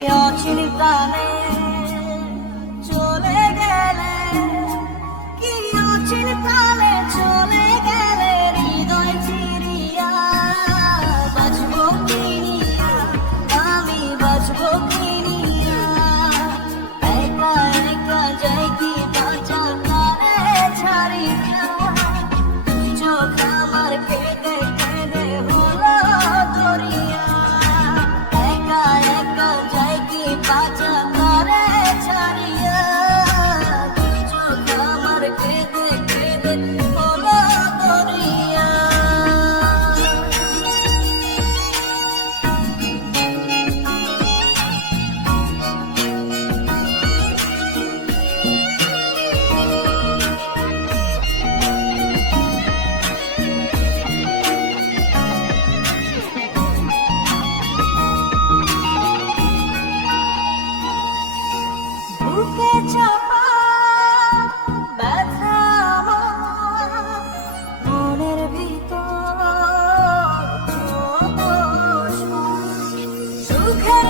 অচিন প্রাণে চলে গেলে, কি অচিন প্রাণে চলে গেলে, হৃদয় চিরিয়া বাঁচবো কিনিয়া, আমি বাঁচবো কিনিয়া, একা একা যাই কি বাঁচা তারে ছাড়িয়া, চোখ আমার কেঁদে কেঁদে হলো দরিয়া, একা একা যাই কি বাঁচা তারে ছাড়িয়া, চোখ আমার কেঁদে কেঁদে হলো দরিয়া। বুকে চাপা ব্যথা আমার, মনের ভিতর সুখের